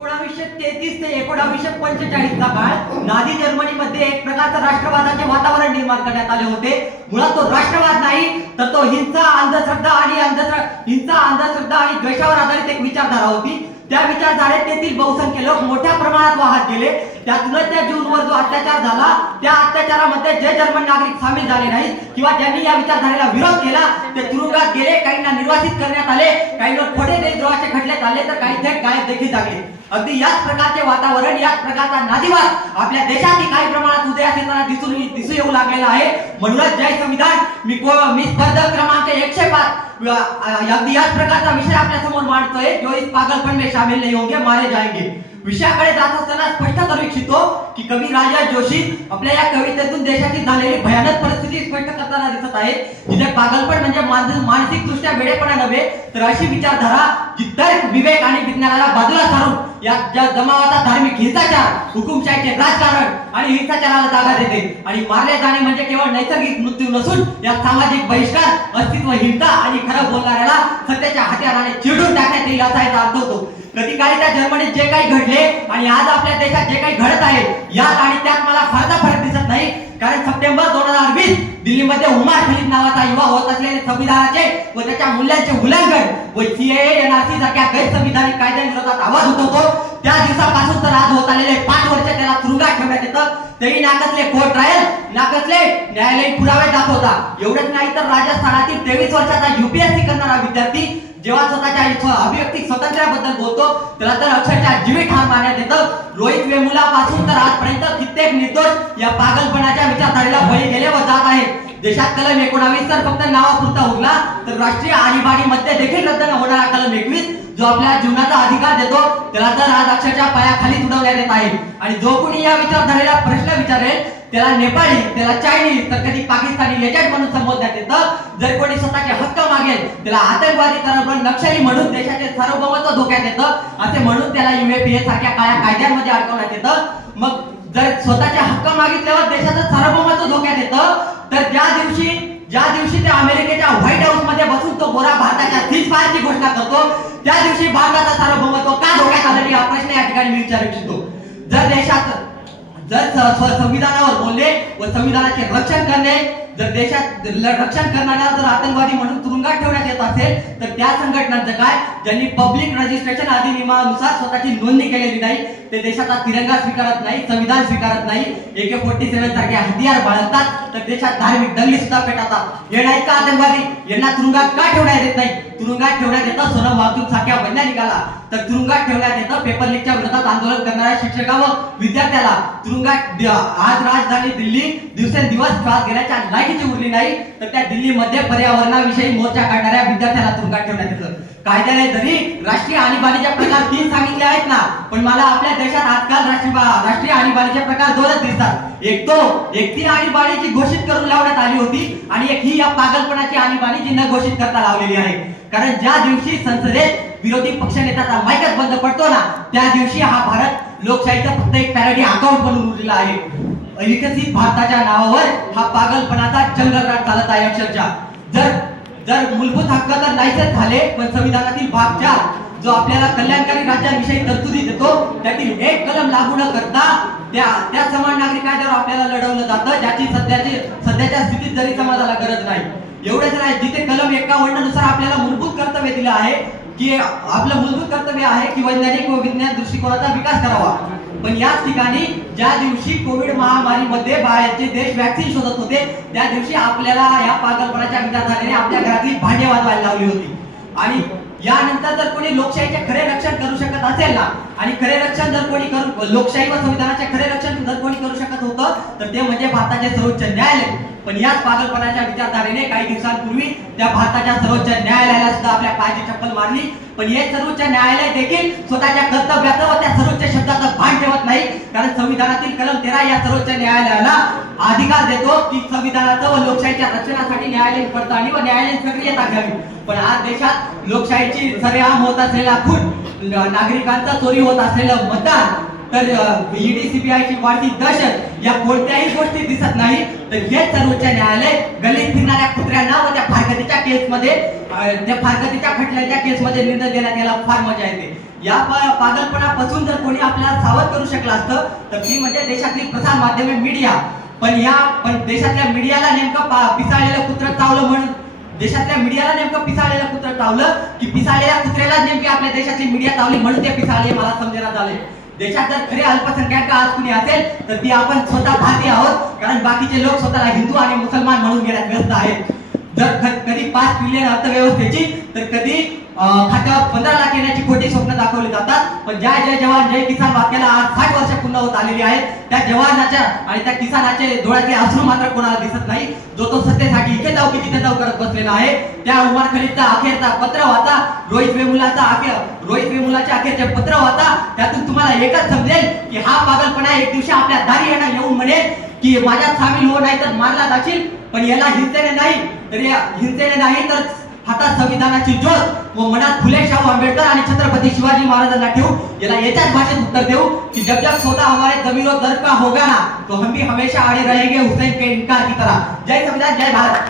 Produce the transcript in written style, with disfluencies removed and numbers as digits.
1933 ते 1945 चा काळ नाझी जर्मनीमध्ये एक प्रकारचं राष्ट्रवादाचे वातावरण निर्माण करण्यात आले होते। मुळात तो राष्ट्रवाद नाही तर तो हिंसा अंधश्रद्धा आणि द्वेषावर आधारित एक विचारधारा होती। त्या विचारधारेत तेथील बहुसंख्य लोक मोठ्या प्रमाणात वाहत गेले। त्यातूनच त्या ज्यूंवर जो अत्याचार झाला त्या अत्याचारामध्ये जे जर्मन नागरिक सामील झाले नाहीत किंवा ज्यांनी या विचारधारेला विरोध केला ते तुरुंगात गेले, काहींना निर्वासित करण्यात आले, काही लोक खोटे देशद्रोहाचे खटले चालले तर काही थेट गायब देखील झाले। अगदी याच प्रकारचे वातावरण, याच प्रकारचा नाझीवाद आपल्या देशातही काही प्रमाणात उदयास येताना दिसू येऊ लागलेला आहे। म्हणूनच जय संविधान मी स्पर्धक क्रमांक 105 अगदी याच प्रकारचा विषय आपल्या समोर मांडतोय, जो इस पागलपन में शामिल नहीं होंगे मारे जाएंगे। विषयाकडे जात असताना स्पष्ट करू इच्छितो की कवी राजा जोशी आपल्या या कवितेतून देशाची झालेली भयानक परिस्थिती स्पष्ट करताना दिसत आहेत, जिथे पागलपण म्हणजे मानसिक दृष्ट्या वेडेपणा नव्हे तर अशी विचारधारा जी तर्क, विवेक आणि विज्ञानाला बाजूला सारून या जमावाचा धार्मिक हिंसाचार, हुकुमशाहीचे राजकारण आणि हिंसाचाराला जागा देते। आणि मारले जाणे म्हणजे केवळ नैसर्गिक मृत्यू नसून या सामाजिक बहिष्कार, अस्तित्व हिंसा आणि खरं बोलणाऱ्याला सत्याच्या हत्याराने चिरडून टाकण्यात येईल असा याचा अर्थ होतो। कधी काळी त्या जर्मनीत जे काही घडले आणि आज आपल्या देशात जे काही घडत आहे यात आणि त्यात मला फारसा फरक दिसत नाही। कारण सप्टेंबर 2020 दिल्लीमध्ये उमर खलीद नावाचा युवा होत असलेले संविधानाचे व त्याच्या मूल्यांचे उल्लंघन व सीएए, एनआरसी सारख्या गैरसंविधानिक कायद्यांविरोधात आवाज उठवतो त्या दिवसापासून तर आज होत आलेले 5 वर्ष त्याला तुरुंगात ठेवण्यात येतं। तरी नाकसले कोर्ट ट्रायल, नाकसले न्यायालयीन पुरावे दाखवता। एवढंच नाही तर राजस्थानातील 23 वर्षाचा यूपीएससी करणारा विद्यार्थी जेव्हा स्वतःच्या अभिव्यक्ती स्वातंत्र्याबद्दल बोलतो त्याला तर अक्षरशः जीवित ठार मारण्यात येतं। रोहित वेमुला पासून तर आजपर्यंत कित्येक निर्दोष या पागलपणाच्या विचारधारेला बळी गेले व जात आहेत। देशात कलम 19 तर फक्त नावापुरता उरला तर राष्ट्रीय आणीबाणीमध्ये देखील रद्द होणारा कलम 21 जो आपल्या जीवनाचा अधिकार देतो त्याला तर आज अक्षरशः पायाखाली तुडवण्यात येत आहे। आणि जो कोणी या विचारधारेला प्रश्न विचारेल त्याला नेपाळी, त्याला चायनीज तर कधी पाकिस्तानी लेजंड म्हणून संबोधण्यात येतं। जर कोणी स्वतःचे हक्क मागेल त्याला आतंकवादी, तरबंद, नक्षली म्हणून देशाचे सार्वभौमत्व धोक्यात येतं असे म्हणून त्याला यूएपीए सारख्या काळ्या कायद्यांमध्ये अडकवण्यात येतं। मग जर स्वतःचे हक्क मागितल्यावर देशाचं सार्वभौमत्व धोक्यात येतं तर ज्या दिवशी ते अमेरिकेच्या व्हाईट हाऊस मध्ये बसून तो गोरा भारताच्या सीजफायरची घोषणा करतो त्या दिवशी भारताचं सार्वभौमत्व का धोक्यात आलं हा प्रश्न या ठिकाणी मी विचारू इच्छितो। जर संविधानावर बोलणे व संविधानाचे रक्षण करणे, जर देशात रक्षण करणाऱ्या जर आतंकवादी म्हणून तुरुंगात ठेवण्यात येत असेल तर त्या संघटनांचं काय ज्यांनी पब्लिक रजिस्ट्रेशन अधिनियमानुसार स्वतःची नोंदणी केलेली नाही, ते देशाचा तिरंगा स्वीकारत नाही, संविधान स्वीकारत नाही, AK-47 सारखे हत्यार बाळगतात तर देशात धार्मिक दंगली सुद्धा पेटवतात। हे नाही का आतंकवादी, यांना तुरुंगात का ठेवण्यात येत नाही? तुरुंगात ठेवण्यात येतं सोनम वाहतूक सारख्या वैज्ञानिकाला, तर तुरुंगात ठेवण्यात येतं पेपर लीकच्या विरोधात आंदोलन करणाऱ्या शिक्षका व विद्यार्थ्याला। तुरुंगात आज राजधानी दिल्ली दिवसेंदिवस श्वास घेण्याच्या लायकीची उरली नाही तर त्या दिल्लीमध्ये पर्यावरणाविषयी मोर्चा काढणाऱ्या विद्यार्थ्याला तुरुंगात ठेवण्यात येतं। कायद्याने जरी राष्ट्रीय आणीबाणीचे प्रकार 3 सांगितले आहेत ना, पण मला आपल्या देशात आजकाल राष्ट्रीय आणीबाणीचे प्रकार 2च दिसतात। एक ती आणीबाणी जी घोषित करून लावण्यात आली होती आणि एक ही या पागलपणाची आणीबाणी जी न घोषित करता लावलेली आहे। कारण ज्या दिवशी संसदेत विरोधी पक्षनेत्याचा माईकच बंद पडतो ना त्या दिवशी हा भारत लोकशाहीचा फक्त एक पॅरडी अकाउंट बनून उरलेला आहे। विकसित भारताच्या नावावर हा पागलपणाचा जंगलराट चालत आहे अक्षरशः। जर मूलभूत हक्क तर नाहीच झाले पण संविधानातील भाग 4 जो आपल्याला कल्याणकारी राज्यांविषयी तरतुदी देतो त्यातील एक कलम लागू न करता त्या समान नागरिक कायद्यावर आपल्याला लढवलं जातं ज्याची सध्याच्या स्थितीत जरी समाजाला गरज नाही। एवढंच नाही, जिथे कलम 51 नुसार आपल्याला मूलभूत कर्तव्य दिलं आहे की आपलं मूलभूत कर्तव्य आहे की वैज्ञानिक व विज्ञान दृष्टिकोनाचा विकास करावा, पण याच ठिकाणी ज्या दिवशी कोविड महामारीमध्ये बाहेरचे देश वॅक्सिन शोधत होते त्या दिवशी आपल्याला या पागलपणाच्या विचारधारेने आपल्या घरातली भांडे वाजवायला लावली होती। आणि यानंतर जर कोणी लोकशाहीचे खरे रक्षण करू शकत असेल ना आणि खरे रक्षण जर कोणी लोकशाही व संविधानाचे खरे रक्षण जर कोणी करू शकत होतं तर ते म्हणजे भारताचे सर्वोच्च न्यायालय। पण याच पागलपणाच्या विचारधारेने काही दिवसांपूर्वी त्या भारताच्या सर्वोच्च न्यायालयाला सुद्धा आपल्या पायाची चप्पल मारली। पण हे सर्वोच्च न्यायालय देखील स्वतःच्या कर्तव्याचं व त्या सर्वोच्च शब्दाचं भान ठेवत नाही, कारण संविधानातील कलम 13 या सर्वोच्च न्यायालयाला अधिकार देतो की संविधानाचं व लोकशाहीच्या रक्षणासाठी न्यायालयीन पडताळणी व न्यायालयीन प्रक्रियेत घ्यावी। पण आज देशात लोकशाहीची सरेआम होत असलेला खून, नागरिकांचा चोरी होत असलेलं मतदान, तर ईडी सीबीआयची वाढती दहशत या कोणत्याही गोष्टी दिसत नाही। तर हे सर्वोच्च न्यायालय गल्लीत फिरणाऱ्या कुत्र्यांना व त्या फारकतीच्या केसमध्ये, त्या फारकतीच्या खटल्याच्या केसमध्ये निर्णय देण्यात याला फार मजा येते। या पागलपणापासून जर कोणी आपल्याला सावध करू शकलं असतं तर ती म्हणजे देशातली प्रसार माध्यमे मीडिया. पण देशातल्या मीडियाला नेमकं पिसाळलेलं कुत्रं चावलं म्हणून देशातल्या मीडियाला नेमकं पिसाळलेलं कुत्रं चावलं की पिसाळलेल्या कुत्र्याला नेमकी आपल्या देशातली मीडिया चावली म्हणून ते पिसाळले मला समजेना झाले. देशात जर खरे अल्पसंख्याक आज कुणी असेल तर ती आपण स्वतः भारतीय आहोत, कारण बाकीचे लोक स्वतःला हिंदू आणि मुसलमान म्हणून घेण्यात व्यस्त आहेत. जर कधी 5 ट्रिलियन अर्थव्यवस्थेची तर कधी खात्यावर 15 लाख येण्याची खोटी स्वप्न दाखवली जातात. पण जय जवान जय किसान वाक्याला आज 60 वर्ष पूर्ण होत आलेली आहेत. त्या जवानाच्या आणि त्या किसानाचे डोळ्यातले अश्रू मात्र कोणाला दिसत नाही. जो तो सत्तेसाठी इथे जाऊ की तिथे जाऊ करत बसलेला आहे. त्या उमर खलीदचा अखेरचा पत्र वाचा, रोहित वेमुलाच्या अखेरचे पत्र वाचा. त्यातून तुम्हाला एकच समजेल की हा पागलपणा एक दिवशी आपल्या दारी येऊन म्हणेल की माझ्यात सामील हो नाही तर मारला जाशील. पण याला हिंसेने नाही तर हातात संविधानाची ज्योत व मनात फुले शाहू आंबेडकर आणि छत्रपती शिवाजी महाराजांना ठेवू. याला याच्याच भाषेत उत्तर देऊ की जब जब सौदा हमारे जमीरों दर्द का होगा ना तो हम भी हमेशा अड़े रहेंगे हुसैन के इनकार की तरह. जय संविधान, जय भारत.